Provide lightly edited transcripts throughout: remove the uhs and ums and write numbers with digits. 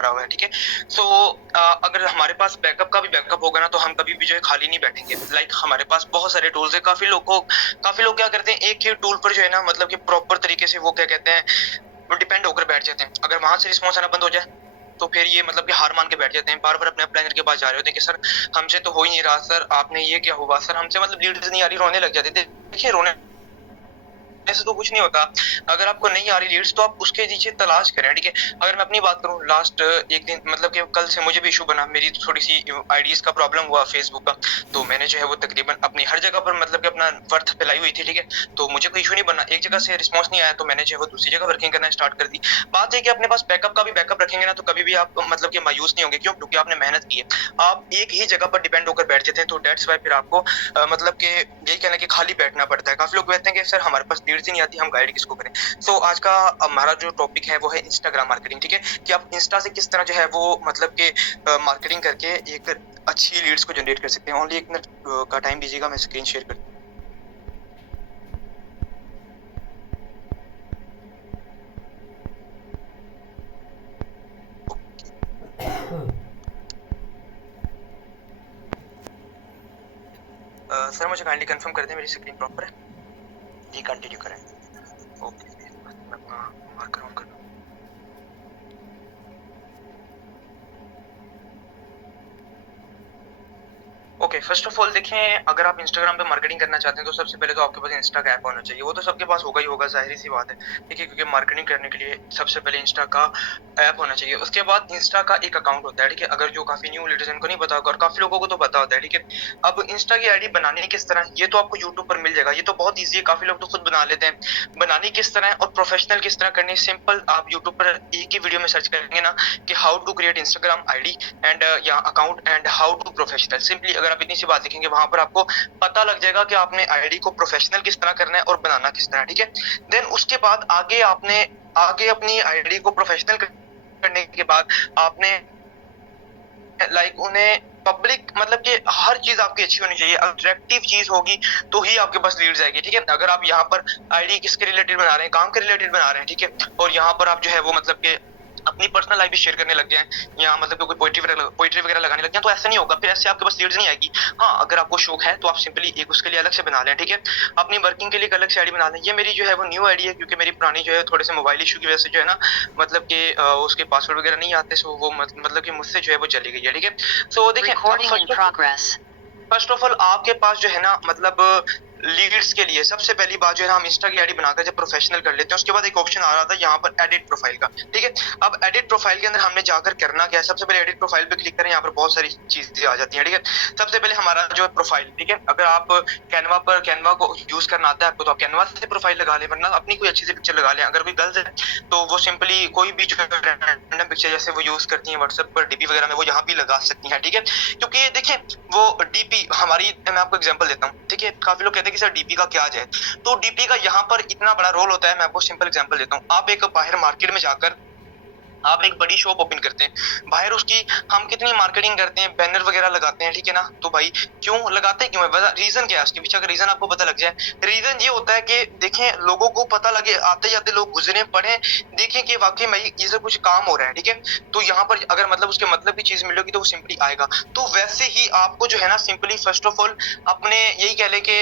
रहा हुआ है, ठीक है। सो अगर हमारे पास बैकअप का भी बैकअप होगा ना, तो हम कभी भी जो है खाली नहीं बैठेंगे। लाइक हमारे पास बहुत सारे टूल्स है। काफी लोग क्या करते हैं, एक ही टूल पर जो है ना, मतलब कि प्रॉपर तरीके से वो क्या कहते हैं, वो डिपेंड होकर बैठ जाते हैं। अगर वहां से रिस्पॉन्स आना बंद हो जाए, तो फिर ये मतलब कि हार मान के बैठ जाते हैं। बार बार अपने प्लानर के पास जा रहे होते हैं कि सर हमसे तो हो ही नहीं रहा, सर आपने ये क्या हुआ, सर हमसे मतलब लीड्स नहीं आ रही, रोने लग जाते थे। देखिए, रोने ऐसे तो कुछ नहीं होता। अगर आपको नहीं आ रही लीड्स, तो आप उसके नीचे तलाश करें, ठीक है। अगर मैं अपनी बात करूं, लास्ट एक दिन मतलब कि कल से मुझे भी इशू बना, मेरी थोड़ी सी आईडीज का प्रॉब्लम हुआ फेसबुक का। तो मैंने जो है वो तकरीबन अपनी हर जगह पर मतलब कि अपना वर्थ फैलाई हुई थी, ठीक है। तो मुझे कोई इशू नहीं बना, एक जगह से रिस्पॉन्स नहीं आया, तो मैंने जो है वो दूसरी जगह वर्किंग करना स्टार्ट कर दी। बात है कि अपने पास बैकअप का भी बैकअप रखेंगे ना, तो कभी भी आप मतलब कि मायूस नहीं होंगे। क्यों? क्योंकि आपने मेहनत की है। आप एक ही जगह पर डिपेंड होकर बैठ जाते हैं, तो दैट्स वाई फिर आपको मतलब कि यही कहना है कि खाली बैठना पड़ता है। काफी लोग कहते हैं कि सर हमारे पास लीड्स ही नहीं आती, हम गाइड किसको करें। सो आज का हमारा जो टॉपिक है वो है इंस्टाग्राम मार्केटिंग, ठीक है। कि आप इंस्टा से किस तरह जो है वो मतलब कि मार्केटिंग करके एक अच्छी लीड्स को जनरेट कर सकते हैं। ओनली 1 मिनट का टाइम दीजिएगा, मैं स्क्रीन शेयर कर सर मुझे काइंडली कंफर्म कर दें मेरी स्क्रीन प्रॉपर है। जी कंटिन्यू करें। ओके, मैं अपना मार्कर ऑन कर दूं। ओके, फर्स्ट ऑफ ऑल देखें, अगर आप इंस्टाग्राम पे मार्केटिंग करना चाहते हैं, तो सबसे पहले तो आपके पास इंस्टा का ऐप होना चाहिए। वो तो सबके पास होगा ही होगा, जाहिर सी बात है, ठीक है। क्योंकि मार्केटिंग करने के लिए सबसे पहले इंस्टा का ऐप होना चाहिए। उसके बाद इंस्टा का एक अकाउंट होता है, ठीक है। अगर जो काफी न्यू लीडर्स को नहीं पता होगा, और काफी लोगों को तो पता होता है, ठीक है। अब इंस्टा की आईडी बनानी किस तरह, ये तो आपको यूट्यूब पर मिल जाएगा। ये तो बहुत ईजी है, काफी लोग तो खुद बना लेते हैं। बनानी किस तरह है और प्रोफेशनल किस तरह करनी, सिंपल आप यूट्यूब पर एक ही वीडियो में सर्च करेंगे ना कि how to create Instagram ID and या account and how to professional, simply अगर आप इतनी सी बात लिखेंगे, वहां पर आपको पता लग जाएगा कि आपने आईडी को प्रोफेशनल किस तरह करना है और बनाना किस तरह, ठीक है। देन उसके बाद आगे अपनी आईडी को प्रोफेशनल करने के बाद आपने लाइक उन्हें पब्लिक मतलब कि हर चीज आपकी अच्छी होनी चाहिए। अट्रैक्टिव चीज होगी तो ही आपके पास लीड्स आएगी, ठीक है। अगर आप यहाँ पर आईडी किसके रिलेटेड बना रहे हैं, काम के रिलेटेड बना रहे हैं, ठीक है, और यहाँ पर आप जो है वो मतलब कि अपनी पर्सनल लाइफ भी शेयर करने लग जाए, या मतलब कि कोई पोइट्री वगैरह लगाने लग जाए, तो ऐसा नहीं होगा, फिर ऐसे आपके पास लीड्स नहीं आएगी। हाँ, अगर आपको शौक है तो आप सिंपली एक उसके लिए अलग से बना लें, ठीक है। अपनी वर्किंग के लिए एक अलग से आईडी बना लें। ये मेरी जो है वो न्यू आईडी है, क्योंकि मेरी पुरानी जो है थोड़े से मोबाइल इशू की वजह से जो है ना, मतलब कि उसके पासवर्ड वगैरह नहीं आते, सो वो मतलब कि मुझसे जो है वो चली गई है, ठीक है। सो देखिए, फर्स्ट ऑफ ऑल आपके पास जो है ना, मतलब लीड्स के लिए सबसे पहली बात जो है, हम इंस्टा की आईडी बनाकर जब प्रोफेशनल कर लेते हैं, उसके बाद एक ऑप्शन आ रहा था यहाँ पर एडिट प्रोफाइल का, ठीक है। अब एडिट प्रोफाइल के अंदर हमने जाकर करना क्या है, सबसे पहले एडिट प्रोफाइल पे क्लिक करें। यहाँ पर बहुत सारी चीजें आ जाती हैं, ठीक है। सबसे पहले हमारा जो है प्रोफाइल, ठीक है। अगर आप कैनवा को यूज करना आता है आपको, तो आप कैनवा से प्रोफाइल लगा लें, वरना अपनी कोई अच्छी सी पिक्चर लगा लें। अगर कोई गर्ल्स है तो वो सिंपली कोई भी जो रैंडम पिक्चर जैसे वो यूज करती है व्हाट्सएप पर डीपी वगैरह में, वो यहाँ भी लगा सकती है, ठीक है। क्योंकि देखिए, वो डीपी हमारी, मैं आपको एग्जांपल देता हूँ, ठीक है। काफी लोग कहते हैं कि सर डीपी का क्या है, तो डीपी का यहाँ पर इतना बड़ा रोल होता है। मैं आपको सिंपल एग्जांपल देता हूँ। आप एक बाहर मार्केट में जाकर आप एक बड़ी शॉप ओपन करते हैं, बाहर उसकी हम कितनी मार्केटिंग करते हैं, बैनर वगैरह लगाते हैं, ठीक है ना। तो भाई क्यों लगाते हैं, क्यों है, रीजन क्या है उसके पीछे, अगर रीजन आपको पता लग जाए। रीजन ये होता है कि देखें, लोगों को पता लगे, आते जाते लोग गुजरे पढ़े, देखें कि वाकई में ये सब कुछ काम हो रहा है, ठीक है। तो यहाँ पर अगर मतलब उसके मतलब की चीज मिलेगी, तो वो सिंपली आएगा। तो वैसे ही आपको जो है ना, सिंपली फर्स्ट ऑफ ऑल अपने यही कह ले कि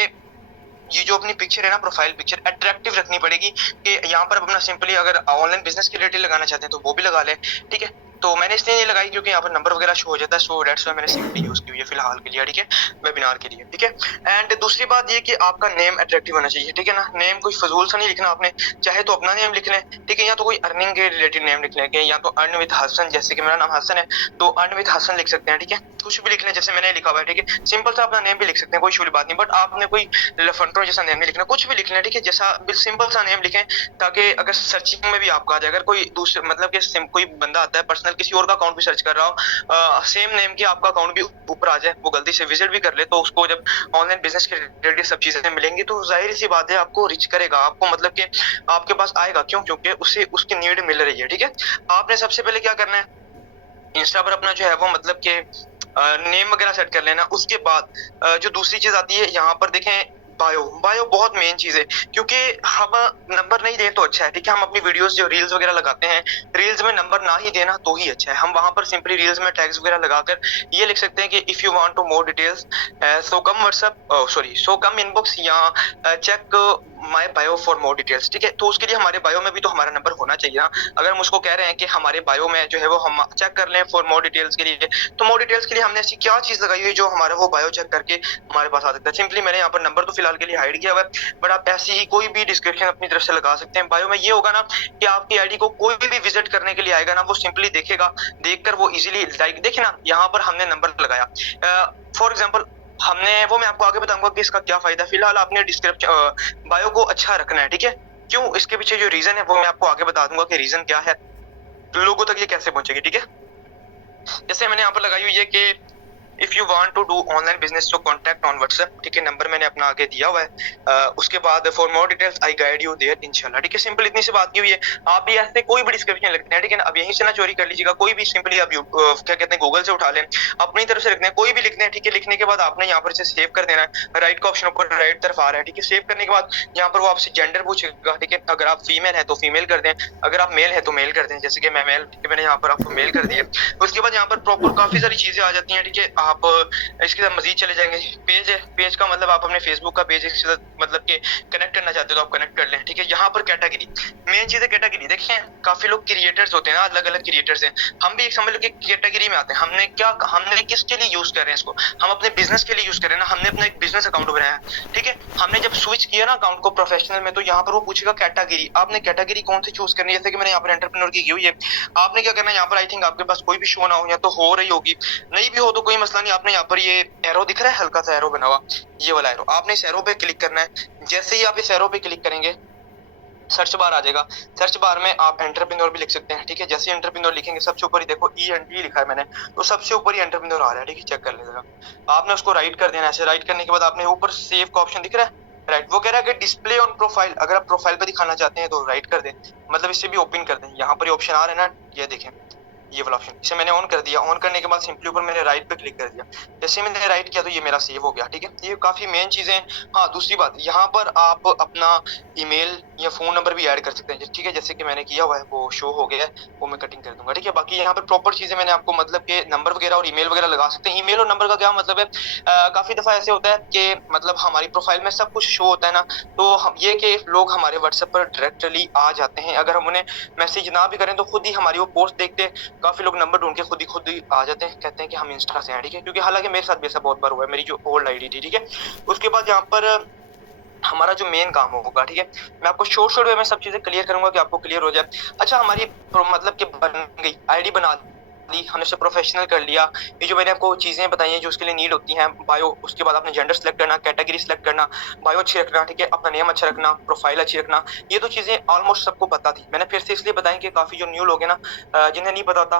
ये जो अपनी पिक्चर है ना, प्रोफाइल पिक्चर अट्रैक्टिव रखनी पड़ेगी। कि यहाँ पर अपना सिंपली अगर ऑनलाइन बिजनेस के रिलेटेड लगाना चाहते हैं, तो वो भी लगा लें, ठीक है। तो मैंने इसलिए नहीं लगाई क्योंकि यहाँ पर नंबर वगैरह शो हो जाता है, सो दैट्स व्हाई मैंने सिंपली यूज की हुई है फिलहाल के लिए, ठीक है, वेबिनार के लिए, ठीक है। एंड दूसरी बात ये कि आपका नेम अट्रैक्टिव होना चाहिए, ठीक है ना। नेम कोई फजूल सा नहीं लिखना आपने, चाहे तो अपना नेम लिख लें, ठीक है, या तो कोई अर्निंग के रिलेटेड नेम लिख लें, या तो अर्न विद हसन, जैसे कि मेरा नाम हसन है, तो अर्न विद हसन लिख सकते हैं, ठीक है। कुछ भी लिख लें जैसे मैंने लिखा हुआ है, ठीक है। सिंपल सा अपना नेम भी लिख सकते हैं, कोई शुरू बात नहीं, बट आपने कोई लफंटो जैसा नेम नहीं लिखना, कुछ भी लिख लें, ठीक है। जैसा सिंपल सा नेम लिखें, ताकि अगर सर्चिंग में भी आपको आ जाए, अगर कोई दूसरे मतलब कि कोई बंदा आता है पर्सनल किसी और का अकाउंट भी सर्च कर रहा हो, सेम नेम की आपका अकाउंट भी ऊपर आ जाए, वो गलती से विजिट भी कर ले, तो उसको जब ऑनलाइन बिजनेस के रिलेटेड सब चीजें मिलेंगी, तो जाहिर सी बात है आपको रिच करेगा, आपको मतलब कि आपके पास आएगा। क्यों? क्योंकि उसे उसकी नीड मिल रही है, ठीक है। आपने सबसे पहले क्या करना है, इंस्टा पर अपना जो है वो मतलब कि नेम वगैरह सेट कर लेना। उसके बाद जो दूसरी चीज आती है, यहाँ पर देखें, बायो बायो बहुत मेन चीज है, क्योंकि हम नंबर नहीं दें तो अच्छा है, ठीक है। हम अपनी वीडियोस जो रील्स वगैरह लगाते हैं, रील्स में नंबर ना ही देना तो ही अच्छा है। हम वहां पर सिंपली रील्स में टैग्स वगैरह लगाकर ये लिख सकते हैं कि if you want to more details so come WhatsApp so come inbox या check my bio for more details, ठीक है। तो उसके लिए हमारे बायो में भी तो हमारा नंबर होना चाहिए ना। अगर हम उसको कह रहे हैं कि हमारे बायो में जो है वो हम चेक कर लें फॉर मोर डिटेल्स के लिए, तो मोर डिटेल्स के लिए हमने ऐसी क्या चीज लगाई हुई है जो हमारा वो बायो चेक करके हमारे पास आ सकता है। सिंपली मैंने यहाँ पर नंबर तो फिलहाल के लिए हाइड किया हुआ है, बट आप ऐसी ही कोई भी डिस्क्रिप्शन अपनी तरफ से लगा सकते हैं। बायो में ये होगा ना कि आपकी आईडी को कोई भी विजिट करने के लिए आएगा ना, वो सिंपली देखेगा, देखकर वो इजीली लाइक, देखिए ना यहाँ पर हमने नंबर लगाया फॉर एग्जाम्पल, हमने वो मैं आपको आगे बताऊंगा कि इसका क्या फायदा। फिलहाल आपने डिस्क्रिप्शन बायो को अच्छा रखना है, ठीक है। क्यों, इसके पीछे जो रीजन है वो मैं आपको आगे बता दूंगा कि रीजन क्या है, लोगों तक ये कैसे पहुंचेगी, ठीक है। जैसे मैंने यहाँ पर लगाई हुई है कि if you want to do online business तो कॉन्टैक्ट ऑन व्हाट्सएप, ठीक है। नंबर मैंने अपना आगे दिया हुआ है। उसके बाद for more details I guide you there इंशाल्लाह, ठीक है। सिंपल इतनी सी बात की हुई है। आप भी ऐसे कोई भी डिस्क्रिप्शन लिखते हैं, ठीक है ना, अब यहीं से ना चोरी कर लीजिएगा, कोई भी सिंपली आप क्या कहते हैं गूगल से उठा लें, अपनी तरफ से लिखते हैं, कोई भी लिखते हैं, ठीक है। लिखने के बाद आपने यहाँ पर से सेव कर देना है, राइट का ऑप्शन ऊपर राइट तरफ आ रहा है, ठीक है। सेव करने के बाद यहाँ पर वो आपसे जेंडर पूछेगा, ठीक है। अगर आप फीमेल है तो फीमेल कर दें, अगर आप मेल है तो मेल कर दें, जैसे कि मैं मेल, ठीक है, मैंने यहाँ पर आपको मेल कर दिया। उसके बाद यहाँ पर प्रॉपर काफी सारी चीजें आ जाती हैं, ठीक है। आप इसके साथ मजीद चले जाएंगे, पेज है, पेज का मतलब आप अपने फेसबुक का पेज इसके साथ मतलब कि कनेक्ट करना चाहते हो तो आप कनेक्ट कर लें, ठीक है। यहाँ पर कैटेगरी, मेन चीज है कैटेगरी। देखिए काफी लोग क्रिएटर्स होते हैं ना, अलग अलग क्रिएटर्स हैं, हम भी एक समझ लो कि कैटेगरी में आते हैं। हमने किसके लिए यूज कर रहे हैं इसको, हम अपने बिजनेस के लिए यूज कर रहे हैं ना, हमने अपना एक बिजनेस अकाउंट बनाया है, ठीक है। हमने जब स्विच किया ना अकाउंट को प्रोफेशनल में, तो यहाँ पर वो पूछेगा कैटेगरी, आपने कैटेगरी कौन सी चूज करनी है। जैसे कि मैंने यहाँ पर एंटरप्रेन्योर की हुई है, आपने क्या करना है, यहाँ पर आई थिंक आपके पास कोई भी शो ना हो, या तो हो रही होगी, नहीं भी हो तो कोई मसला नहीं। आपने यहाँ पर ये एरो दिख रहा है, हल्का सा एरो बना हुआ, ये वाला एरो, आपने इस एरो पे क्लिक करना है। जैसे ही आप इस एरो पे क्लिक करेंगे सर्च बार आ जाएगा, सर्च बार में आप एंटरप्रेन्योर भी लिख सकते हैं, ठीक है। जैसे एंटरप्रेन्योर लिखेंगे सबसे ऊपर ही देखो ENT लिखा है मैंने, तो सबसे ऊपर ही एंटरप्रेन्योर आ रहा है, ठीक है, चेक कर लीजिएगा। आपने उसको राइट कर देना है, ऐसे राइट करने के बाद आपने ऊपर सेव का ऑप्शन दिख रहा है, राइट, वो कह रहा है कि डिस्प्ले ऑन प्रोफाइल, अगर आप प्रोफाइल पे दिखाना चाहते हैं तो राइट कर दें, मतलब इससे भी ओपन कर दें। यहाँ पर ये ऑप्शन आ रहा है ना, ये देखें, ये वाला ऑप्शन, इसे मैंने ऑन कर दिया। ऑन करने के बाद सिंपली ऊपर मैंने राइट पे क्लिक कर दिया, जैसे मैंने राइट किया तो ये मेरा सेव हो गया, ठीक है। ये काफी मेन चीजें हैं। हाँ, दूसरी बात, यहाँ पर आप अपना ईमेल या फोन नंबर भी ऐड कर सकते हैं, ठीक है, जैसे कि मैंने किया हुआ है, वो शो हो गया है, वो मैं कटिंग कर दूंगा, ठीक है। बाकी यहाँ पर प्रॉपर चीजें मैंने आपको मतलब के नंबर वगैरह और ईमेल वगैरह लगा सकते हैं। ईमेल और नंबर का क्या मतलब है, काफी दफा ऐसे होता है कि मतलब हमारी प्रोफाइल में सब कुछ शो होता है ना, तो हम ये कि लोग हमारे व्हाट्सएप पर डायरेक्टली आ जाते हैं, अगर हम उन्हें मैसेज ना भी करें तो खुद ही हमारी वो पोस्ट देखते हैं, काफी लोग नंबर ढूंढ के खुद ही आ जाते हैं, कहते हैं कि हम इंस्टा से हैं, ठीक है। क्योंकि हालांकि मेरे साथ भी ऐसा बहुत बार हुआ है, मेरी जो ओल्ड आईडी थी, ठीक है। उसके बाद यहाँ पर हमारा जो मेन काम होगा, ठीक है, मैं आपको शॉर्ट वे में सब चीजें क्लियर करूंगा कि आपको क्लियर हो जाए। अच्छा, हमारी मतलब कि बन गई आईडी, बना ली हमने, उसे प्रोफेशनल कर लिया। ये जो मैंने आपको चीजें बताई हैं जो उसके लिए नीड होती हैं, बायो, उसके बाद आपने जेंडर सेलेक्ट करना, कैटेगरी सेलेक्ट करना, बायो अच्छी रखना, ठीक है, अपना नेम अच्छा रखना, प्रोफाइल अच्छी रखना, ये तो चीजें ऑलमोस्ट सबको पता थी। मैंने फिर से इसलिए बताई कि काफी जो न्यू लोग हैं ना, जिन्हें नहीं पता था,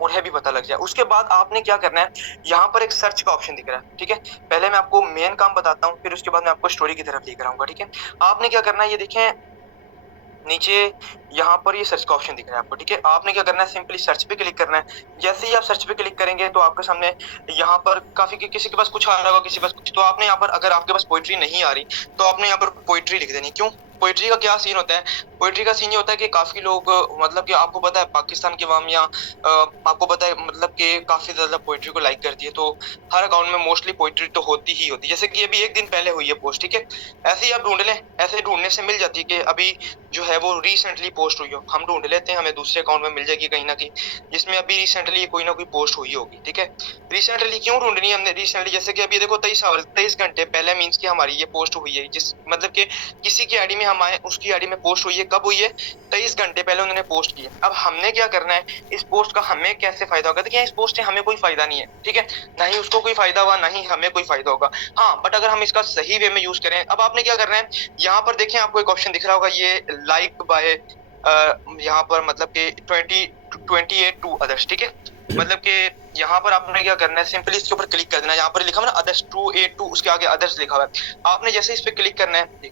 उन्हें भी पता लग जाए। उसके बाद आपने क्या करना है, यहाँ पर एक सर्च का ऑप्शन दिख रहा है, ठीक है। पहले मैं आपको मेन काम बताता हूँ, फिर उसके बाद मैं आपको स्टोरी की तरफ लेकर आऊंगा, ठीक है। आपने क्या करना है, ये देखें नीचे यहाँ पर ये सर्च का ऑप्शन दिख रहा है आपको, ठीक है। आपने क्या करना है, सिंपली सर्च पे क्लिक करना है। जैसे ही आप सर्च पे क्लिक करेंगे तो आपके सामने यहाँ पर काफी किसी के पास कुछ आ रहा होगा, किसी के पास कुछ, तो आपने यहाँ पर, अगर आपके पास पोइट्री नहीं आ रही तो आपने यहाँ पर पोइट्री लिख देनी। क्यों, पोइट्री का क्या सीन होता है, पोइट्री का सीन ये होता है कि काफी लोग मतलब कि आपको पता है पाकिस्तान की अवाम या आपको पता है मतलब कि काफी ज्यादा पोइट्री को लाइक करती है, तो हर अकाउंट में मोस्टली पोइट्री तो होती ही होती है। जैसे कि अभी एक दिन पहले हुई है पोस्ट, ठीक है, ऐसे ही आप ढूंढ लें, ऐसे ढूंढने से मिल जाती है कि अभी जो है वो रिसेंटली पोस्ट हुई हो, हम ढूंढ लेते हैं, हमें दूसरे अकाउंट में मिल जाएगी कहीं ना कहीं जिसमें अभी रिसेंटली कोई ना कोई पोस्ट हुई होगी, ठीक है। रिसेंटली क्यों ढूंढनी है हमने रिसेंटली, जैसे कि अभी देखो 23 घंटे पहले मीन्स की हमारी ये पोस्ट हुई है, जिस मतलब कि किसी की आईडी में हम आए, उसकी आईडी में पोस्ट हुई है, कब हुई है, 23 घंटे पहले उन्होंने पोस्ट की है। अब हमने क्या करना है, इस पोस्ट का हमें कैसे फायदा होगा, देखिए इस पोस्ट से हमें कोई फायदा नहीं है, ठीक है, ना ही उसको कोई फायदा हुआ, ना ही हमें कोई फायदा होगा। हाँ, बट अगर हम इसका सही वे में यूज करें, अब आपने क्या करना है, यहाँ पर देखें आपको एक ऑप्शन दिख रहा होगा, ये लाइक बाय यहाँ पर मतलब कि 28 टू अदर्स, ठीक है, मतलब कि यहाँ पर आपने क्या करना है, सिंपली इसके ऊपर क्लिक कर देना है। यहाँ पर लिखा हुआ ना अदर्स 282, उसके आगे अदर्स लिखा हुआ है, आपने जैसे इस पे क्लिक करना है,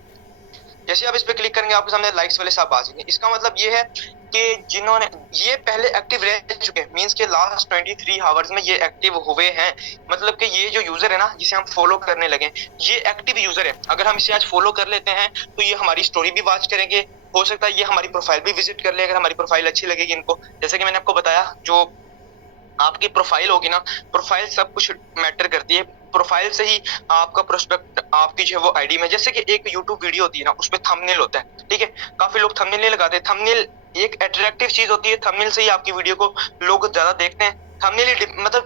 जैसे आप इस पे क्लिक करेंगे आपके सामने लाइक्स वाले सब आ जाएंगे। इसका मतलब ये है कि जिन्होंने ये पहले एक्टिव रह चुके हैं, मींस के लास्ट 23 आवर्स में ये एक्टिव हुए हैं, मतलब कि ये जो यूजर है ना जिसे हम फॉलो करने लगे, ये एक्टिव यूजर है। अगर हम इसे आज फॉलो कर लेते हैं तो ये हमारी स्टोरी भी वॉच करेंगे, हो सकता है ये हमारी प्रोफाइल भी विजिट कर ले अगर हमारी प्रोफाइल अच्छी लगेगी इनको। जैसे कि मैंने आपको बताया, जो आपकी प्रोफाइल होगी ना, प्रोफाइल सब कुछ मैटर करती है। प्रोफाइल से ही आपका प्रोस्पेक्ट, आपकी जो है वो आईडी में, जैसे कि एक यूट्यूब वीडियो होती है ना, उसपे थंबनेल होता है, ठीक है। काफी लोग थंबनेल नहीं लगाते। थंबनेल एक अट्रैक्टिव चीज होती है, थंबनेल से ही आपकी वीडियो को लोग ज्यादा देखते हैं। थंबनेल ही मतलब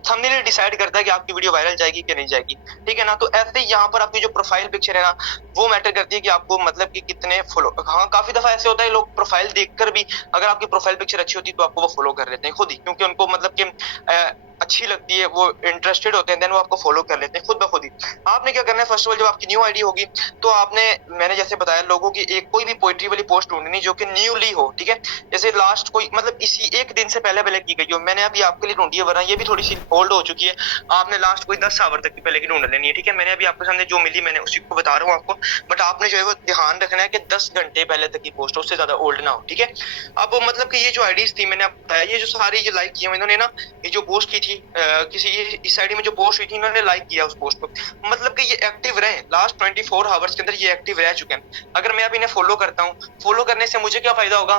थंबनेल ही डिसाइड करता है कि आपकी वीडियो वायरल जाएगी कि नहीं जाएगी, ठीक है ना। तो ऐसे ही यहाँ पर आपकी जो प्रोफाइल पिक्चर है ना, वो मैटर करती है कि आपको मतलब कि कितने फॉलो। हाँ, काफी दफा ऐसे होता है लोग प्रोफाइल देखकर भी, अगर आपकी प्रोफाइल पिक्चर अच्छी होती है तो आपको वो फॉलो कर लेते हैं खुद ही, क्योंकि उनको मतलब कि अच्छी लगती है, वो इंटरेस्टेड होते हैं, देन वो आपको फॉलो कर लेते हैं खुद ब खुद ही। आपने क्या करना है, फर्स्ट ऑफ ऑल जब आपकी न्यू आईडी होगी तो आपने, मैंने जैसे बताया, लोगों की एक कोई भी पोइट्री वाली पोस्ट ढूंढनी जो कि न्यूली हो, ठीक है। जैसे लास्ट कोई मतलब इसी एक दिन से पहले पहले की गई हो, मैंने अभी आपके लिए ढूंढी है, वरना ये भी थोड़ी सी ओल्ड हो चुकी है। आपने लास्ट कोई 10 आवर तक की पहले की ढूंढ लेनी है, ठीक है। मैंने अभी आपके सामने जो मिली मैंने उसी को बता रहा हूँ आपको, बट आपने जो है वो ध्यान रखना है कि 10 घंटे पहले तक की पोस्ट हो, उससे ज्यादा ओल्ड ना हो, ठीक है। अब मतलब कि ये जो आईडीज थी मैंने आपको बताया, ये जो सारी ये लाइक किया इन्होंने ना, ये जो पोस्ट की थी किसी इस आईडी में जो पोस्ट हुई थी, इन्होंने लाइक किया उस पोस्ट को, मतलब कि ये एक्टिव रहे लास्ट 24 आवर्स के अंदर, ये एक्टिव रह चुके हैं। अगर मैं अब इन्हें फॉलो करता हूँ, फॉलो करने से मुझे क्या फायदा होगा,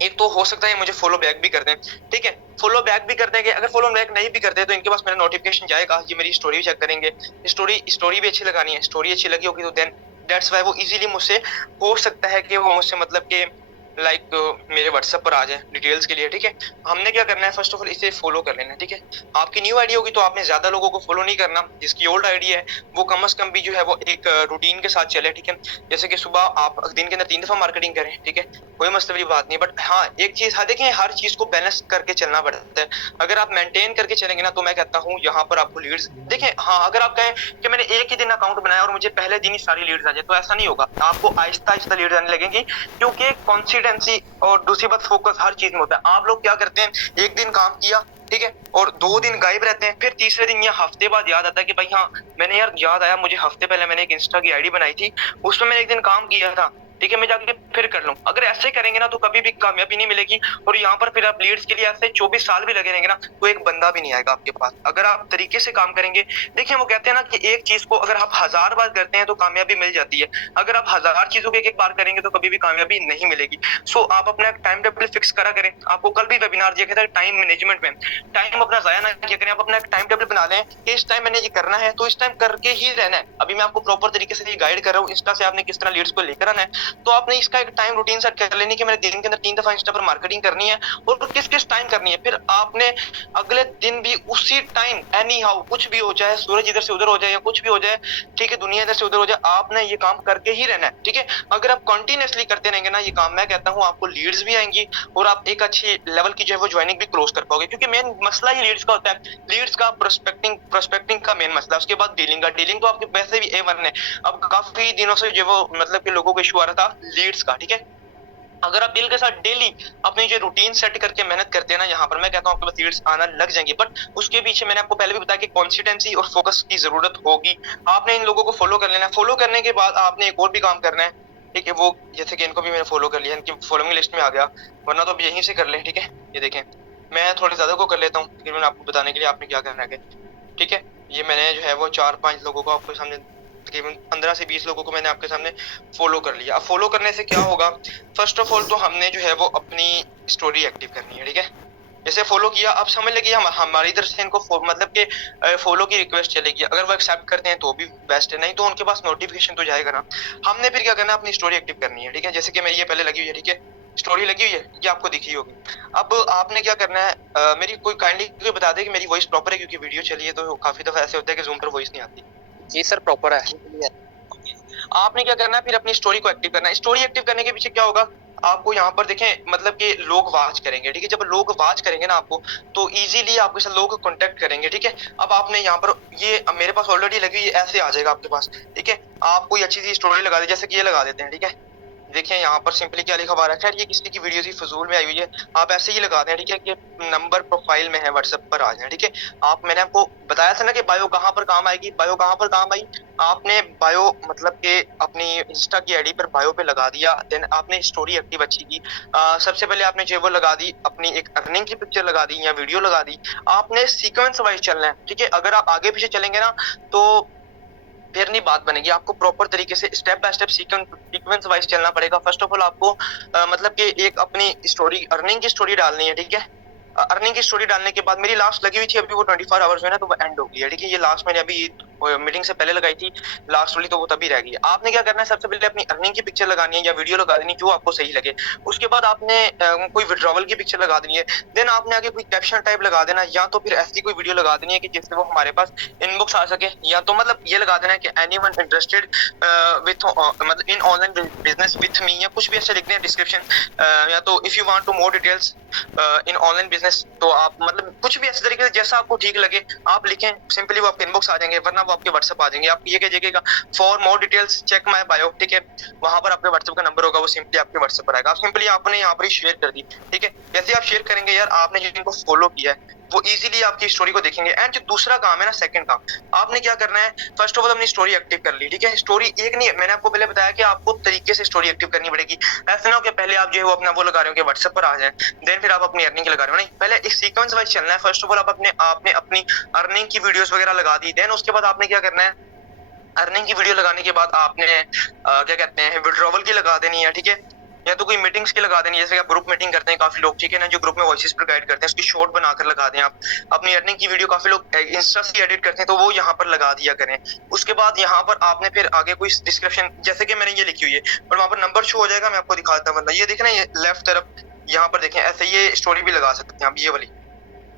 एक तो हो सकता है मुझे फॉलो बैक भी कर दें, ठीक है। फॉलो बैक भी कर देंगे, अगर फॉलो बैक नहीं भी करते तो इनके पास मेरा नोटिफिकेशन जाएगा, ये मेरी स्टोरी भी चेक करेंगे। स्टोरी भी अच्छी लगानी है, स्टोरी अच्छी लगी होगी तो देन दैट्स व्हाई वो इजीली मुझसे, हो सकता है कि वो मुझसे मतलब कि लाइक मेरे व्हाट्सएप पर आ जाए डिटेल्स के लिए, ठीक है। हमने क्या करना है, फर्स्ट ऑफ ऑल इसे फॉलो कर लेना है, ठीक है। आपकी न्यू आईडी होगी तो आपने ज्यादा लोगों को फॉलो नहीं करना, जिसकी ओल्ड आईडी है वो कम से कम भी जो है वो एक रूटीन के साथ चले, ठीक है। जैसे कि सुबह आप दिन के अंदर 3 दफा मार्केटिंग करें, ठीक है, कोई मसले वाली बात नहीं। बट हाँ, एक चीज, हाँ देखें, हर चीज को बैलेंस करके चलना पड़ता है। अगर आप मेंटेन करके चलेंगे ना, तो मैं कहता हूँ यहाँ पर आपको लीड्स देखें। हाँ, अगर आप कहें कि मैंने एक ही दिन अकाउंट बनाया और मुझे पहले दिन ही सारी लीड्स आ जाए, तो ऐसा नहीं होगा। आपको आहिस्ता आहिस्ता लीड्स आने लगेंगी, क्योंकि कॉन्सिस्टेंसी और दूसरी बात फोकस हर चीज में होता है। आप लोग क्या करते हैं, एक दिन काम किया, ठीक है, और 2 दिन गायब रहते हैं, फिर तीसरे दिन या हफ्ते बाद याद आता है कि भाई हाँ, मैंने यार याद आया मुझे हफ्ते पहले मैंने एक इंस्टा की आईडी बनाई थी, उसमें मैंने एक दिन काम किया था, ठीक है, मैं जाके फिर कर लूं। अगर ऐसे ही करेंगे ना तो कभी भी कामयाबी नहीं मिलेगी, और यहाँ पर फिर आप लीड्स के लिए ऐसे 24 साल भी लगे रहेंगे ना तो एक बंदा भी नहीं आएगा आपके पास। अगर आप तरीके से काम करेंगे, देखिए वो कहते हैं ना कि एक चीज को अगर आप 1000 बार करते हैं तो कामयाबी मिल जाती है, अगर आप 1000 चीजों को एक एक बार करेंगे तो कभी भी कामयाबी नहीं मिलेगी। सो आप अपना टाइम टेबल फिक्स करा करें। आपको कल भी वेबिनार दिया था टाइम मैनेजमेंट में, टाइम अपना जाया ना किया करें। आप अपना टाइम टेबल बना लें कि इस टाइम मैंने ये करना है तो इस टाइम करके ही रहना है। अभी मैं आपको प्रॉपर तरीके से ये गाइड कर रहा हूँ इंस्टा से आपने किस तरह लीड्स को लेकर आना है, तो आपने इसका एक टाइम रूटीन सेट कर लेनी कि मैंने दिन के अंदर 3 दफा इंस्टा पर मार्केटिंग करनी है और किस किस टाइम करनी है। फिर आपने अगले दिन भी उसी टाइम एनी हाउ, कुछ भी हो जाए, सूरज इधर से उधर हो जाए या कुछ भी हो जाए, ठीक है, दुनिया इधर से उधर हो जाए, आपने ये काम करके ही रहना है, ठीक है। अगर आप कंटिन्यूअसली करते रहेंगे ना ये काम, मैं कहता हूँ आपको लीड्स भी आएंगी और आप एक अच्छी लेवल की जो है वो ज्वाइनिंग भी क्लोज कर पाओगे, क्योंकि मेन मसला ही लीड्स का होता है। लीड्स का प्रोस्पेक्टिंग का मेन मसला, उसके बाद डीलिंग का। डीलिंग तो आपके वैसे भी A1 है। अब काफी दिनों से जो वो मतलब कि लोगों को इशू आ रहा था लीड्स का, ठीक है। अगर आप डील के साथ डेली अपनी जो रूटीन सेट करके मेहनत करते हैं ना, यहाँ पर मैं कहता हूँ आपके पास लीड्स आना लग जाएंगी। बट उसके पीछे मैंने आपको पहले भी बताया कि कंसिस्टेंसी और फोकस की जरूरत होगी। आपने इन लोगों को फॉलो कर लेना है। फॉलो करने के बाद आपने एक और भी काम करना है, ठीक है। वो जैसे कि इनको भी मैंने फॉलो कर लिया, इनकी फॉलोइंग लिस्ट में आ गया, वरना तो अब यहीं से कर लें, ठीक है। ये देखें, मैं थोड़े ज्यादा को कर लेता हूँ लेकिन मैंने आपको बताने के लिए आपने क्या करना है, ठीक है। ये मैंने जो है वो 4-5 लोगों को आपके सामने, तकरीबन 15 से 20 लोगों को मैंने आपके सामने फॉलो कर लिया। अब फॉलो करने से क्या होगा, फर्स्ट ऑफ ऑल तो हमने जो है वो अपनी स्टोरी एक्टिव करनी है, ठीक है। जैसे फॉलो किया, अब समझ लेंगे हमारी तरफ से इनको मतलब कि फॉलो की रिक्वेस्ट चलेगी। अगर वो एक्सेप्ट करते हैं तो भी बेस्ट है, नहीं तो उनके पास नोटिफिकेशन तो जाएगा ना। हमने फिर क्या करना है, अपनी स्टोरी एक्टिव करनी है, ठीक है। जैसे कि मेरी ये पहले लगी हुई है, ठीक है, स्टोरी लगी हुई है, ये आपको दिखी होगी। अब आपने क्या करना है, मेरी कोई काइंडली बता दे कि मेरी वॉइस प्रॉपर है, क्योंकि वीडियो चली है तो काफी दफा ऐसे होता है कि जूम पर वॉइस नहीं आती। जी सर, प्रॉपर है। आपने क्या करना है, फिर अपनी स्टोरी को एक्टिव करना है। स्टोरी एक्टिव करने के पीछे क्या होगा, आपको यहाँ पर देखें मतलब कि लोग वॉच करेंगे, ठीक है। जब लोग वॉच करेंगे ना आपको, तो इजीली आपके साथ लोग कांटेक्ट करेंगे, ठीक है। अब आपने यहाँ पर ये मेरे पास ऑलरेडी लगी हुई है, ऐसे आ जाएगा आपके पास, ठीक है। आप कोई अच्छी सी स्टोरी लगा दे, जैसे कि ये लगा देते हैं, ठीक है। देखिए यहाँ पर सिंपली क्या लिखा हुआ है, खैर ये किसी की वीडियो थी, फजूल में आई हुई है, आप ऐसे ही लगा दें, ठीक है, कि नंबर प्रोफाइल में है, व्हाट्सएप पर आ जाए, ठीक है। आप, मैंने आपको बताया था ना कि बायो कहाँ पर काम आएगी, बायो कहाँ पर काम आई, आपने बायो मतलब कि अपनी इंस्टा की आईडी पर बायो पे लगा दिया, देन आपने स्टोरी एक्टिव अच्छी की, सबसे पहले आपने जो है वो लगा दी, अपनी एक अर्निंग की पिक्चर लगा दी या वीडियो लगा दी, आपने सीक्वेंस वाइज चलना है, ठीक है। अगर आप आगे पीछे चलेंगे ना तो फिर नहीं बात बनेगी, आपको प्रॉपर तरीके से step by step sequence wise चलना पड़ेगा। फर्स्ट ऑफ ऑल आपको मतलब कि एक अपनी स्टोरी, अर्निंग की स्टोरी डालनी है, ठीक है। अर्निंग की स्टोरी डालने के बाद मेरी लास्ट लगी हुई थी अभी, वो 24 आवर्स में ना, तो वो एंड हो गई है, ठीक है। ये लास्ट मैंने अभी मीटिंग से पहले लगाई थी लास्ट वाली, तो वो तभी रह गई। आपने क्या करना है, सबसे पहले अपनी अर्निंग की पिक्चर लगानी है या वीडियो लगा देनी, जो आपको सही लगे। उसके बाद आपने कोई विड्रॉवल की पिक्चर लगा देनी है, देन आपने आगे कोई कैप्शन टाइप लगा देना, या तो फिर ऐसी कोई वीडियो लगा देनी है कि जिससे वो हमारे पास इनबॉक्स आ सके, या तो मतलब ये लगा देना है कि एनीवन इंटरेस्टेड विथ मतलब in online business with me, या कुछ भी ऐसे लिखने हैं डिस्क्रिप्शन, या तो if you want to more details in online business, तो आप मतलब कुछ भी ऐसे तरीके से जैसा आपको ठीक लगे आप लिखें, सिंपली वो आपके इनबॉक्स आ जाएंगे, वरना वो आपके व्हाट्सएप आ जाएंगे। आप ये कहिएगा for more details check my bio, ठीक है, वहां पर आपके व्हाट्सएप का नंबर होगा, वो सिंपली आपके व्हाट्सएप पर आएगा। आप सिंपली आपने यहाँ पर ही शेयर कर दी, ठीक है। जैसे आप शेयर करेंगे यार, आपने जिनको फॉलो किया है वो इजीली आपकी स्टोरी को देखेंगे। एंड जो दूसरा काम है ना, सेकंड काम, आपने क्या करना है, फर्स्ट ऑफ ऑल अपनी स्टोरी एक्टिव कर ली, ठीक है। स्टोरी एक नहीं है, मैंने आपको पहले बताया कि आपको तरीके से स्टोरी एक्टिव करनी पड़ेगी। ऐसा ना हो कि पहले आप जो है वो अपना वो लगा रहे हो कि व्हाट्सएप पर आ जाए, देन फिर आप अपनी अर्निंग की लगा रहे हो, नहीं, पहले एक सीक्वेंस वाइज चलना है। फर्स्ट ऑफ ऑल आप आपने अपनी अर्निंग की वीडियोस वगैरह लगा दी, देन उसके बाद आपने क्या करना है, अर्निंग की वीडियो लगाने के बाद आपने क्या कहते हैं, विड्रॉवल की लगा देनी है, ठीक है, या तो कोई मीटिंग्स की लगा देनी है, जैसे आप ग्रुप मीटिंग करते हैं काफी लोग, ठीक है ना, जो ग्रुप में वॉइसेस पर गाइड करते हैं, उसकी शॉर्ट बनाकर लगा दें आप। अपनी अर्निंग की वीडियो काफी लोग इंस्टा से एडिट करते हैं, तो वो यहाँ पर लगा दिया करें। उसके बाद यहाँ पर आपने फिर आगे कोई डिस्क्रिप्शन, जैसे कि मैंने ये लिखी हुई है और वहां पर नंबर शो हो जाएगा, मैं आपको दिखाता हूँ, मतलब ये देखें ना, ये लेफ्ट तरफ यहाँ पर देखें, ऐसे ये स्टोरी भी लगा सकते हैं आप, ये वाली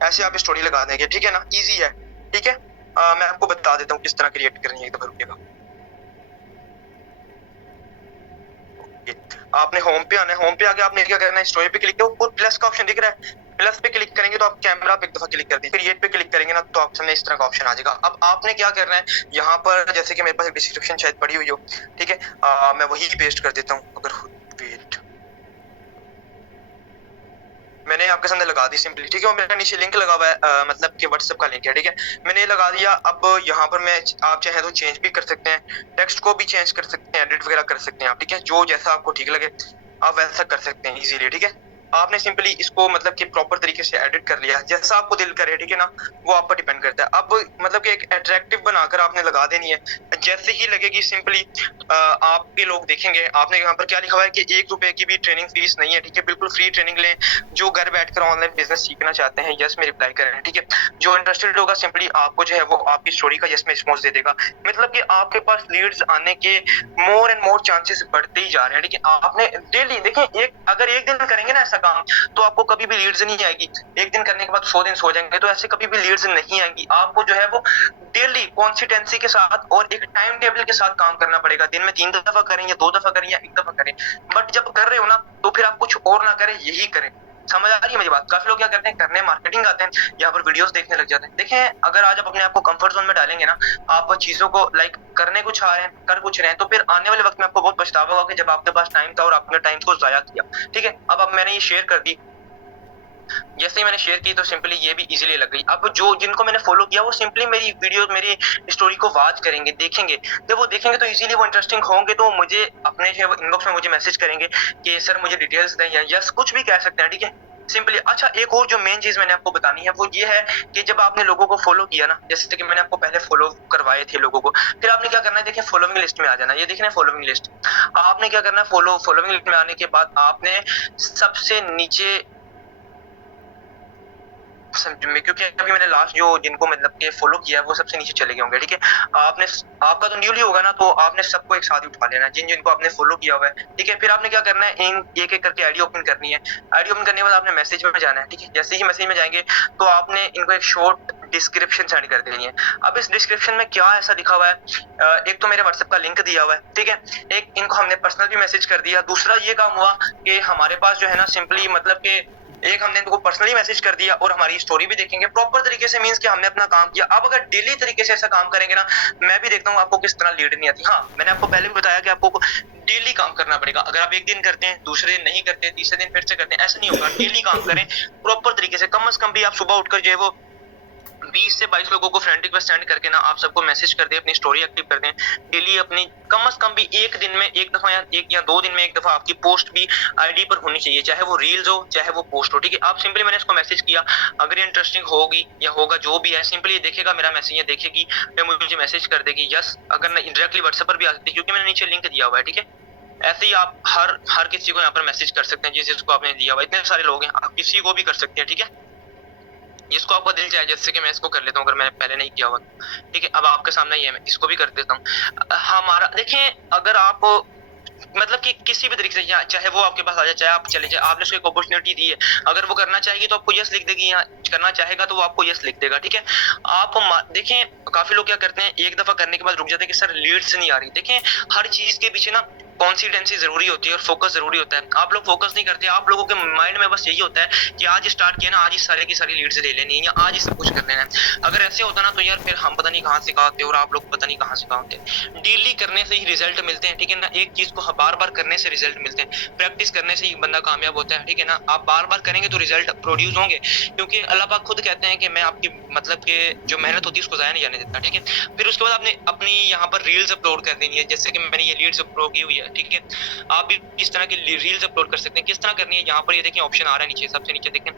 ऐसे आप स्टोरी लगा देंगे, ठीक है ना, इजी है, ठीक है। मैं आपको बता देता हूँ किस तरह क्रिएट करनी है, एक दफा रुकिएगा। आपने होम पे आना है, होम पे आके आपने क्या करना है, स्टोरी पे क्लिक करो, प्लस का ऑप्शन दिख रहा है, प्लस पे क्लिक करेंगे तो आप कैमरा पे एक दफा क्लिक कर दीजिए, क्रिएट पे क्लिक करेंगे ना तो ऑप्शन में इस तरह का ऑप्शन आ जाएगा। अब आपने क्या करना है, यहाँ पर जैसे कि मेरे पास डिस्क्रिप्शन शायद पड़ी हुई हो, ठीक है, मैं वही पेस्ट कर देता हूँ, अगर वेट मैंने आपके सामने लगा दी सिंपली, ठीक है। और मेरा नीचे लिंक लगा हुआ है, मतलब कि व्हाट्सएप का लिंक है, ठीक है, मैंने लगा दिया। अब यहाँ पर मैं, आप चाहे तो चेंज भी कर सकते हैं, टेक्स्ट को भी चेंज कर सकते हैं, एडिट वगैरह कर सकते हैं आप, ठीक है, जो जैसा आपको ठीक लगे आप वैसा कर सकते हैं इजीली, ठीक है। आपने सिंपली इसको मतलब कि प्रॉपर तरीके से एडिट कर लिया, जैसा आपको दिल करे, ठीक है ना, वो आप पर डिपेंड करता है। अब मतलब कि एक अट्रैक्टिव बनाकर आपने लगा देनी है, जैसे ही लगेगी सिंपली आपके लोग देखेंगे। आपने यहाँ पर क्या लिखा हुआ है कि 1 रुपए की भी ट्रेनिंग फीस नहीं है, ठीक है, बिल्कुल फ्री ट्रेनिंग लें, जो घर बैठकर ऑनलाइन बिजनेस सीखना चाहते हैं यस में रिप्लाई करें, ठीक है। जो इंटरेस्टेड होगा सिंपली आपको जो है वो आपकी स्टोरी का यस में रिस्पॉन्स दे देगा, मतलब कि आपके पास लीड्स आने के मोर एंड मोर चांसेस बढ़ते ही जा रहे हैं, ठीक है। आपने डेली देखें, अगर एक दिन करेंगे ना ऐसा काम, तो आपको कभी भी लीड्स नहीं आएगी। एक दिन करने के बाद 100 दिन सो जाएंगे तो ऐसे कभी भी लीड्स नहीं आएंगी। आपको जो है वो डेली कॉन्सिस्टेंसी के साथ और एक टाइम टेबल के साथ काम करना पड़ेगा। दिन में 3 दफा करें या 2 दफा करें या 1 दफा करें, बट जब कर रहे हो ना तो फिर आप कुछ और ना करें, यही करें। समझ आ रही है मेरी बात? काफी लोग क्या करते हैं, करने मार्केटिंग आते हैं, यहाँ पर वीडियोस देखने लग जाते हैं। देखें, अगर आज आप अपने आप को कंफर्ट जोन में डालेंगे ना, आप चीजों को लाइक करने कुछ आ रहे हैं, कर कुछ रहे हैं, तो फिर आने वाले वक्त में आपको बहुत पछतावा होगा कि जब आपके पास टाइम था और आपने टाइम को जाया किया, ठीक है। अब मैंने ये शेयर कर दी, जैसे ही मैंने शेयर की तो सिंपली ये भी इजीली लग गई। अब जो जिनको मैंने फॉलो किया वो सिंपली मेरी वीडियो, मेरी स्टोरी को वॉच करेंगे, देखेंगे। जब वो देखेंगे तो इजीली वो इंटरेस्टिंग होंगे, तो मुझे अपने जो है इनबॉक्स में मुझे मैसेज करेंगे कि सर मुझे डिटेल्स दें, या यस कुछ भी कह सकते हैं, ठीक है, सिंपली। अच्छा, एक और जो मेन चीज मैंने आपको बतानी है वो ये है कि जब आपने लोगों को फॉलो किया ना, जैसे कि मैंने आपको पहले फॉलो करवाए थे लोगों को, फिर आपने क्या करना है, देखिए फॉलोइंग लिस्ट में आ जाना। ये देखना फॉलोइंग लिस्ट, आपने क्या करना है, फॉलोइंग लिस्ट में आने के बाद आपने सबसे नीचे, क्योंकि अभी मैंने लास्ट जो जिनको मतलब के फॉलो किया है वो सबसे नीचे चले गए होंगे, ठीक है। आपने, आपका तो न्यूली होगा ना, तो आपने सबको एक साथ ही उठा लेना है जिनको आपने फॉलो किया हुआ है, ठीक है। फिर आपने क्या करना है, एक एक करके आईडी ओपन करनी है। आईडी ओपन करने के बाद आपने मैसेज में जाना है, ठीक है। जैसे ही मैसेज में जाएंगे तो आपने इनको एक शॉर्ट डिस्क्रिप्शन सेंड कर देनी है। अब इस डिस्क्रिप्शन में क्या ऐसा लिखा हुआ है, एक तो मेरे व्हाट्सएप का लिंक दिया हुआ है, ठीक है, एक इनको हमने पर्सनल भी मैसेज कर दिया। दूसरा ये काम हुआ कि हमारे पास जो है ना सिंपली मतलब कि एक हमने इनको पर्सनली मैसेज कर दिया और हमारी स्टोरी भी देखेंगे प्रॉपर तरीके से, मींस कि हमने अपना काम किया। अब अगर डेली तरीके से ऐसा काम करेंगे ना, मैं भी देखता हूँ आपको किस तरह लीड नहीं आती। हाँ, मैंने आपको पहले भी बताया कि आपको डेली काम करना पड़ेगा। अगर आप एक दिन करते हैं, दूसरे दिन नहीं करते, तीसरे दिन फिर से करते हैं, ऐसा नहीं होगा। डेली काम करें प्रॉपर तरीके से। कम से कम भी आप सुबह उठकर जो है वो 20 से 22 लोगों को फ्रेंड रिक्वेस्ट सेंड करके ना आप सबको मैसेज कर दें, अपनी स्टोरी एक्टिव कर दें। डेली अपनी कम से कम भी एक दिन में एक दफा या 2 दिन में एक दफा आपकी पोस्ट भी आईडी पर होनी चाहिए, चाहे वो रील्स हो चाहे वो पोस्ट हो, ठीक है। आप सिंपली, मैंने इसको मैसेज किया, अगर ये इंटरेस्टिंग होगी या होगा जो भी है, सिंपली ये देखेगा मेरा मैसेज, ये देखेगी, फिर मुझे मैसेज कर देगी यस। अगर ना डायरेक्टली व्हाट्सएप पर भी आ सकती है क्योंकि मैंने नीचे लिंक दिया हुआ है, ठीक है। ऐसे ही आप हर किसी को यहाँ पर मैसेज कर सकते हैं जिसको आपने दिया हुआ। इतने सारे लोग हैं, आप किसी को भी कर सकते हैं, ठीक है। जिसको आपका दिल चाहे, जैसे कि मैं इसको कर लेता हूँ अगर मैंने पहले नहीं किया हुआ, ठीक है। अब आपके सामने ही है, मैं इसको भी कर देता हूँ। हमारा देखें, अगर आप मतलब कि किसी भी तरीके से, चाहे वो आपके पास आ जाए चाहे आप चले जाए, आपने उसको एक अपॉर्चुनिटी दी है, अगर वो करना चाहेगी तो आपको यस लिख देगी, या करना चाहेगा तो वो आपको यस लिख देगा, ठीक है। आप देखें, काफी लोग क्या करते हैं, एक दफा करने के बाद रुक जाते हैं कि सर लीड्स नहीं आ रही। देखें, हर चीज के पीछे ना कॉन्सिस्टेंसी जरूरी होती है और फोकस जरूरी होता है। आप लोग फोकस नहीं करते, आप लोगों के माइंड में बस यही होता है कि आज स्टार्ट किया ना, आज ही सारे की सारी लीड्स ले लेनी है या आज ही सब कुछ कर लेना है। अगर ऐसे होता ना तो यार फिर हम पता नहीं कहाँ से कहाँ होते और आप लोग पता नहीं कहाँ से कहाँ होते। डेली करने से ही रिजल्ट मिलते हैं, ठीक है ना। एक चीज को बार बार करने से रिजल्ट मिलते हैं, प्रैक्टिस करने से ही बंदा कामयाब होता है, ठीक है ना। आप बार बार करेंगे तो रिजल्ट प्रोड्यूस होंगे, क्योंकि अल्लाह पाक खुद कहते हैं कि मैं आपकी मतलब के जो मेहनत होती है उसको जाया नहीं जाने देता, ठीक है। फिर उसके बाद आपने अपनी यहाँ पर रील्स अपलोड कर देनी है, जैसे कि मैंने ये रील्स अपलोड की हुई है, ठीक है। आप भी इस तरह की रील्स अपलोड कर सकते हैं। किस तरह करनी है, यहाँ पर ये देखें ऑप्शन आ रहा है नीचे, सबसे नीचे देखें,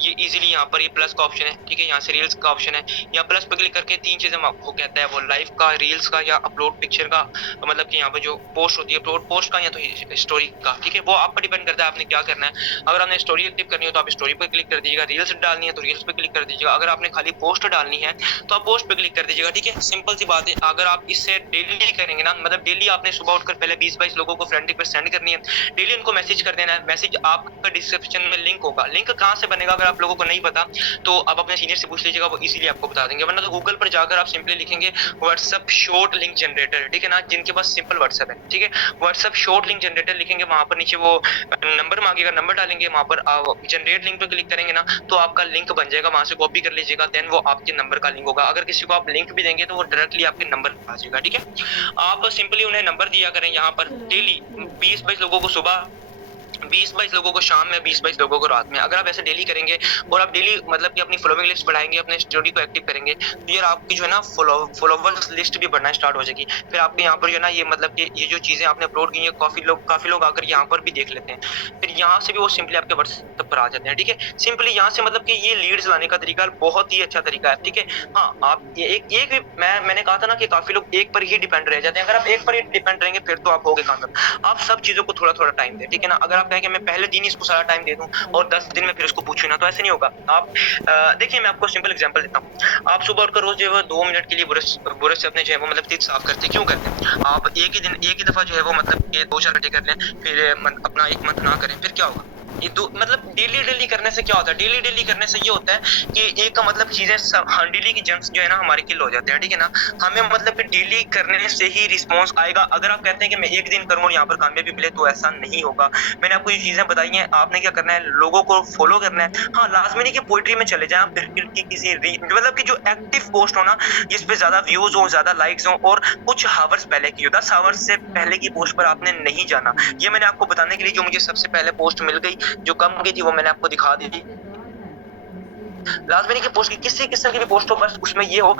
ये इजीली यहाँ पर ये प्लस का ऑप्शन है, ठीक है। यहाँ से रील्स का ऑप्शन है, यहाँ प्लस पे क्लिक करके 3 चीजें आपको कहता है, वो लाइव का, रील्स का या अपलोड पिक्चर का, मतलब कि यहाँ पर जो पोस्ट होती है अपलोड पोस्ट का या तो स्टोरी का, ठीक है। वो आप पर डिपेंड करता है आपने क्या करना है। अगर आपने स्टोरी एक्टिव करनी हो तो आप स्टोरी पर क्लिक कर दीजिएगा, रील्स डालनी है तो रील्स पे क्लिक कर दीजिएगा, अगर आपने खाली पोस्ट डालनी है तो आप पोस्ट पे क्लिक कर दीजिएगा, ठीक है। सिंपल सी बात है। अगर आप इससे डेली करेंगे ना, मतलब डेली आपने सुबह उठकर पहले 20-22 लोगों को फ्रेंड रिक्वेस्ट सेंड करनी है, डेली उनको मैसेज कर देना है। मैसेज आपका डिस्क्रिप्शन में लिंक होगा। लिंक कहाँ से बनेगा अगर आप लोगों को नहीं पता तो आप अपने सीनियर से पूछ लीजिएगा, वो इजीली आपको बता देंगे। वरना तो गूगल पर जाकर आप सिंपली लिखेंगे व्हाट्सएप शॉर्ट लिंक जनरेटर, ठीक है ना, जिनके पास सिंपल व्हाट्सएप है, ठीक है। व्हाट्सएप शॉर्ट लिंक जनरेटर लिखेंगे, वहां पर नीचे वो नंबर मांगेगा, नंबर डालेंगे, वहां पर जनरेट लिंक पे क्लिक करेंगे ना तो आपका लिंक बन जाएगा, वहां से कॉपी कर लीजिएगा, देन वो आपके नंबर का लिंक होगा। अगर किसी को आप लिंक भी देंगे तो वो डायरेक्टली आपके नंबर पर आ जाएगा, ठीक है। आप सिंपली उन्हें नंबर दिया करें, यहाँ पर डेली 20-22 लोगों को सुबह, 20-22 लोगों को शाम में, 20-22 लोगों को रात में। अगर आप ऐसे डेली करेंगे और आप डेली मतलब कि अपनी फॉलोइंग लिस्ट बढ़ाएंगे, अपने स्टोरी को एक्टिव करेंगे, तो यार आपकी जो है ना फॉलोवर्स लिस्ट भी बढ़ना स्टार्ट हो जाएगी। फिर आपके यहाँ पर जो है ना ये मतलब कि ये जो चीजें आपने अपलोड की है, काफी लोग आकर यहाँ पर भी देख लेते हैं, फिर यहाँ से भी वो सिंपली आपके व्हाट्सएप पर आ जाते हैं, ठीक है। सिंपली यहाँ से मतलब कि ये लीड्स लाने का तरीका बहुत ही अच्छा तरीका है, ठीक है। हाँ, आप ये एक मैंने कहा था ना कि काफी लोग एक पर ही डिपेंड रह जाते हैं। अगर आप एक पर ही डिपेंड रहेंगे फिर तो आप होगे कामयाब। आप सब चीजों को थोड़ा थोड़ा टाइम दें, ठीक है ना। अगर आप कहें कि मैं पहले दिन इसको सारा टाइम दे दूं और 10 दिन में फिर उसको पूछूं ना, तो ऐसे नहीं होगा। आप देखिए, मैं आपको सिंपल एग्जांपल देता हूं। आप सुबह उठकर रोज जो है 2 मिनट के लिए ब्रश से अपने जो है वो मतलब teeth साफ करते हैं। क्यों करते हैं? आप एक ही दफा जो है वो मतलब कि 2-4 घंटे कर लें, फिर अपना 1 मंथ ना करें, फिर क्या होगा? ये दो मतलब डेली करने से क्या होता है? डेली करने से ये होता है कि एक का मतलब चीजें डेली की जंक्स जो है ना हमारे किल हो जाते हैं, ठीक है ना। हमें मतलब कि डेली करने से ही रिस्पॉन्स आएगा। अगर आप कहते हैं कि मैं एक दिन करूँ और यहाँ पर कामयाबी मिले, तो ऐसा नहीं होगा। मैंने आपको ये चीजें बताई हैं, आपने क्या करना है, लोगों को फॉलो करना है। हाँ, लाजमी नहीं कि पोइट्री में चले जाए, फिर की किसी मतलब की जो एक्टिव पोस्ट हो ना, जिसपे ज्यादा व्यूज हो, ज्यादा लाइक्स हो और कुछ हावर्स पहले की हो, 10 हावर्स से पहले की पोस्ट पर आपने नहीं जाना। ये मैंने आपको बताने के लिए जो मुझे सबसे पहले पोस्ट मिल गई, जो कम गई थी, वो मैंने आपको दिखा दी थी। लाजमी नहीं कि पोस्ट की किसी किस्म की भी पोस्ट हो, बस उसमें ये हो